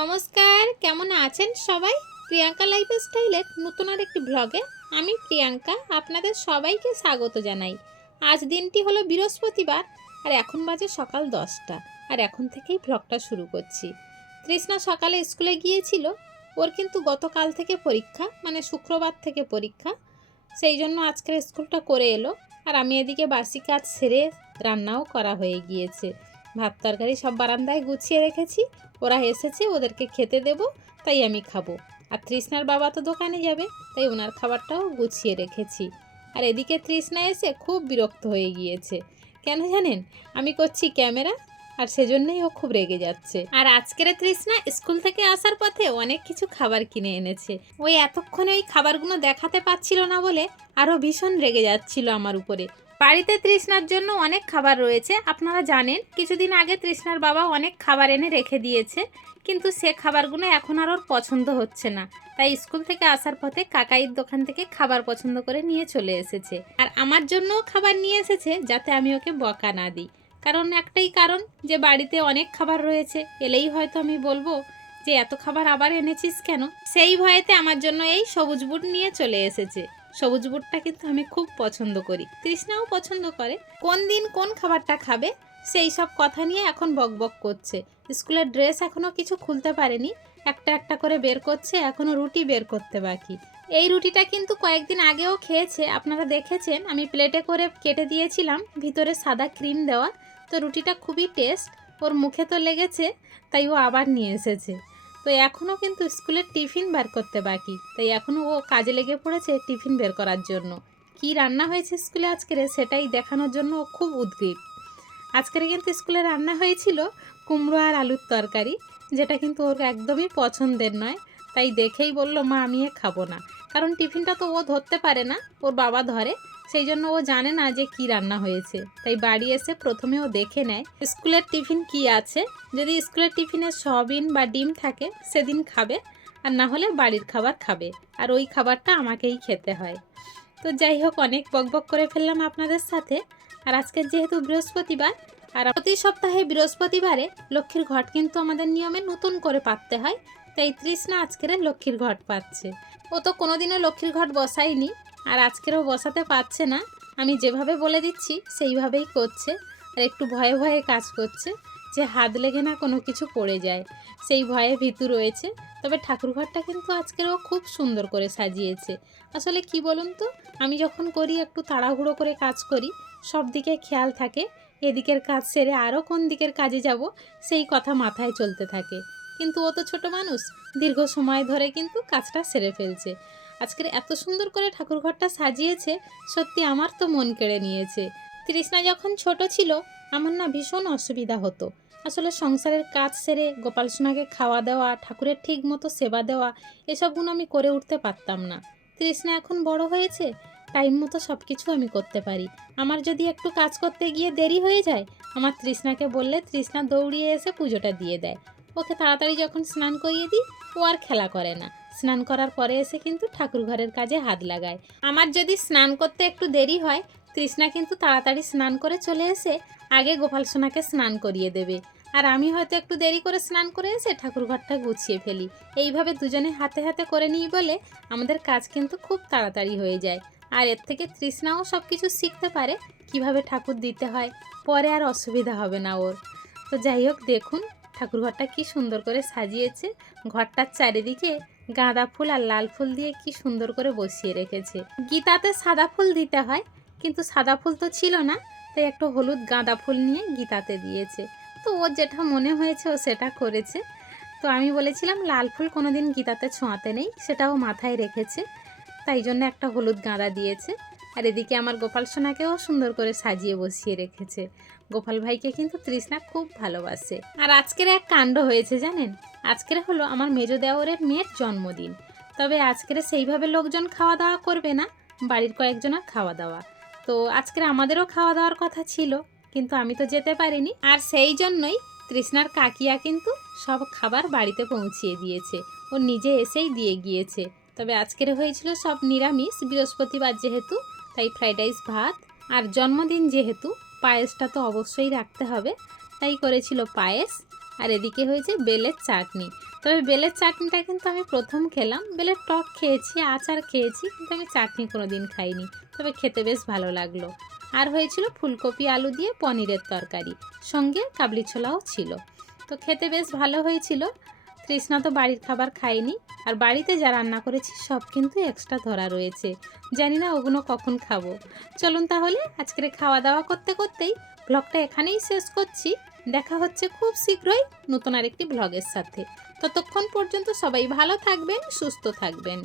নমস্কার, কেমন আছেন সবাই? প্রিয়াঙ্কা লাইফ স্টাইলের নতুন আর একটি ব্লগে আমি প্রিয়াঙ্কা আপনাদের সবাইকে স্বাগত জানাই। আজ দিনটি হলো বৃহস্পতিবার, আর এখন বাজে সকাল দশটা, আর এখন থেকেই ব্লগটা শুরু করছি। তৃষ্ণা সকালে স্কুলে গিয়েছিল, ওর কিন্তু গতকাল থেকে পরীক্ষা মানে শুক্রবার থেকে পরীক্ষা, সেই জন্য আজকের স্কুলটা করে এলো, আর আমি এদিকে বাসি কাজ সেরে রান্নাও করা হয়ে গিয়েছে। ভাত তরকারি সব বারান্দায় গুছিয়ে রেখেছি। ওরা এসেছে, ওদেরকে খেতে দেব, তাই আমি খাব। আর তৃষ্ণার বাবা তো দোকানে যাবে, তাই ওনার খাবারটাও গুছিয়ে রেখেছি। আর এদিকে তৃষ্ণা এসে খুব বিরক্ত হয়ে গিয়েছে। কেন জানেন? আমি করছি ক্যামেরা আর সেজন্যই ও খুব রেগে যাচ্ছে। আর আজকের তৃষ্ণা স্কুল থেকে আসার পথে অনেক কিছু খাবার কিনে এনেছে। ওই এতক্ষণে ওই খাবারগুলো দেখাতে পাচ্ছিল না বলে আরও ভীষণ রেগে যাচ্ছিল আমার উপরে। বাড়িতে তৃষ্ণার জন্য অনেক খাবার রয়েছে, আপনারা জানেন, কিছুদিন আগে তৃষ্ণার বাবা অনেক খাবার এনে রেখে দিয়েছে, কিন্তু সে খাবারগুলো এখন আর ওর পছন্দ হচ্ছে না। তাই স্কুল থেকে আসার পথে কাকাইয়ের দোকান থেকে খাবার পছন্দ করে নিয়ে চলে এসেছে। আর আমার জন্যও খাবার নিয়ে এসেছে, যাতে আমি ওকে বকা না দিই। কারণ একটাই কারণ যে বাড়িতে অনেক খাবার রয়েছে। এলেই হয়তো আমি বলব যে, এত খাবার আবার এনেছিস কেন? সেই ভয়েতে আমার জন্য এই সবুজ বুট নিয়ে চলে এসেছে। সবুজ বুটটা কিন্তু আমি খুব পছন্দ করি। তৃষ্ণাও পছন্দ করে। কোন দিন কোন খাবারটা খাবে, সেই সব কথা নিয়ে এখন বকবক করছে। স্কুলের ড্রেস এখনও কিছু খুলতে পারেনি। একটা একটা করে বের করছে এখনও রুটি বের করতে বাকি। এই রুটিটা কিন্তু কয়েকদিন আগেও খেয়েছে। আপনারা দেখেছেন, আমি প্লেটে করে কেটে দিয়েছিলাম, ভিতরে সাদা ক্রিম দেওয়া। তো রুটিটা খুবই টেস্ট। ওর মুখে তো লেগেছে, তাই ও আবার নিয়ে এসেছে। তো এখনও কিন্তু স্কুলের টিফিন বার করতে বাকি। তাই এখনও ও কাজে লেগে পড়েছে টিফিন বের করার জন্য। কি রান্না হয়েছে স্কুলে আজকের? সেটাই দেখানোর জন্য ও খুব উদ্গ্রীব। আজকের কিন্তু স্কুলে রান্না হয়েছিল কুমড়ো আর আলুর তরকারি, যেটা কিন্তু ওর একদমই পছন্দের নয়। তাই দেখেই বলল, মা, আমি খাব না। কারণ টিফিনটা তো ও ধরতে পারে না, ওর বাবা ধরে। সেই জন্য ও জানে না যে কি রান্না হয়েছে। তাই বাড়ি এসে প্রথমে ও দেখে নেয়, স্কুলের টিফিন কি আছে। যদি স্কুলের টিফিনে সয়াবিন বা ডিম থাকে, সেদিন খাবে, আর না হলে বাড়ির খাবার খাবে। আর ওই খাবারটা আমাকেই খেতে হয়। তো যাই হোক, অনেক বকবক করে ফেললাম আপনাদের সাথে। আর আজকের যেহেতু বৃহস্পতিবার, আর প্রতি সপ্তাহে বৃহস্পতিবারে লক্ষ্মীর ঘট কিন্তু আমাদের নিয়মে নতুন করে পাততে হয়। তাই তৃষ্ণা আজকের লক্ষ্মীর ঘট পাচ্ছে। ও তো কোনোদিনও লক্ষ্মীর ঘট বসায়নি, আর আজকেরও বসাতে পারছে না। আমি যেভাবে বলে দিচ্ছি, সেইভাবেই করছে। আর একটু ভয়ে ভয়ে কাজ করছে, যে হাত লেগে না কোনো কিছু পড়ে যায়। সেই ভয়ে ভীতু রয়েছে, তবে ঠাকুরঘরটা কিন্তু আজকেরও খুব সুন্দর করে সাজিয়েছে। আসলে কি বলুন তো, আমি যখন করি, একটু তাড়াহুড়ো করে কাজ করি, সব দিকে খেয়াল থাকে, এদিকের কাজ সেরে আরও কোন দিকের কাজে যাব, সেই কথা মাথায় চলতে থাকে। কিন্তু ও তো ছোট মানুষ। দীর্ঘ সময় ধরে কিন্তু কাজটা সেরে ফেলছে। আজকের এত সুন্দর করে ঠাকুরঘরটা সাজিয়েছে, সত্যি আমার তো মন কেড়ে নিয়েছে। তৃষ্ণা যখন ছোট ছিল, আমার না ভীষণ অসুবিধা হতো। আসলে সংসারের কাজ সেরে, গোপাল সোনাকে খাওয়া দেওয়া, ঠাকুরের ঠিক মতো সেবা দেওয়া এসবগুলো আমি করে উঠতে পারতাম না। তৃষ্ণা এখন বড় হয়েছে, টাইম মতো সব কিছু আমি করতে পারি। আমার যদি একটু কাজ করতে গিয়ে দেরি হয়ে যায়, আমার তৃষ্ণাকে বললে তৃষ্ণা দৌড়িয়ে এসে পুজোটা দিয়ে দেয়। ওকে তাড়াতাড়ি যখন স্নান করিয়ে দিই, ও আর খেলা করে না। স্নান করার পরে এসে কিন্তু ঠাকুর ঘরের কাজে হাত লাগায়। আমার যদি স্নান করতে একটু দেরি হয়, তৃষ্ণা কিন্তু তাড়াতাড়ি স্নান করে চলে এসে আগে গোপাল সোনাকে স্নান করিয়ে দেবে। আর আমি হয়তো একটু দেরি করে স্নান করে এসে ঠাকুর ঘরটা গুছিয়ে ফেলি। এইভাবে দুজনে হাতে হাতে করে নিই বলে আমাদের কাজ কিন্তু খুব তাড়াতাড়ি হয়ে যায়। আর এর থেকে তৃষ্ণাও সব কিছু শিখতে পারে কীভাবে ঠাকুর দিতে হয়। পরে আর অসুবিধা হবে না ওর। তো যাই হোক, দেখুন ঠাকুর ঘরটা কি সুন্দর করে সাজিয়েছে। ঘরটার চারিদিকে গাঁদা ফুল আর লাল ফুল দিয়ে কি সুন্দর করে বসিয়ে রেখেছে। গীতাতে সাদা ফুল দিতে হয়, কিন্তু সাদা ফুল তো ছিল না, তাই একটু হলুদ গাঁদা ফুল নিয়ে গীতাতে দিয়েছে। তো ওর যেটা মনে হয়েছে ও সেটা করেছে। তো আমি বলেছিলাম, লাল ফুল কোনো দিন গীতাতে ছোঁয়াতে নেই, সেটাও মাথায় রেখেছে, তাই জন্য একটা হলুদ গাঁদা দিয়েছে। আর এদিকে আমার গোপাল সোনাকেও সুন্দর করে সাজিয়ে বসিয়ে রেখেছে। গোপাল ভাইকে কিন্তু তৃষ্ণা খুব ভালোবাসে। আর আজকের এক কাণ্ড হয়েছে জানেন? আজকের হলো আমার মেজ দেওরের মেয়ের জন্মদিন। তবে আজকের সেইভাবে লোকজন খাওয়া দাওয়া করবে না, বাড়ির কয়েকজনের খাওয়া দাওয়া তো আজকের আমাদেরও খাওয়া দাওয়ার কথা ছিল, কিন্তু আমি তো যেতে পারিনি। আর সেই জন্যই তৃষ্ণার কাকিয়া কিন্তু সব খাবার বাড়িতে পৌঁছিয়ে দিয়েছে। ও নিজে এসেই দিয়ে গিয়েছে। তবে আজকের হয়েছিল সব নিরামিষ, বৃহস্পতিবার যেহেতু তাই ফ্রাইড রাইস ভাত আর জন্মদিন যেহেতু, পায়েসটা তো অবশ্যই রাখতে হবে, তাই করেছিল পায়েস। আর এদিকে হয়েছে বেলের চাটনি। তবে বেলের চাটনিটা কিন্তু আমি প্রথম খেলাম। বেলের টক খেয়েছি, আচার খেয়েছি, কিন্তু আমি চাটনি কোনো দিন খাইনি। তবে খেতে বেশ ভালো লাগল। আর হয়েছিল ফুলকপি আলু দিয়ে পনিরের তরকারি। সঙ্গে কাবলি ছোলাও ছিল। তো খেতে বেশ ভালো হয়েছিল। তৃষ্ণা তো বাড়ির খাবার খায়নি, আর বাড়িতে যা রান্না করেছি সব কিন্তু এক্সট্রা ধরা রয়েছে। জানি না ওগুলো কখন খাব। চলুন তাহলে আজকের খাওয়া দাওয়া করতে করতেই ব্লগটা এখানেই শেষ করছি। দেখা হচ্ছে খুব শীঘ্রই নতুন আরেকটি ব্লগের সাথে। ততক্ষণ পর্যন্ত সবাই ভালো থাকবেন, সুস্থ থাকবেন।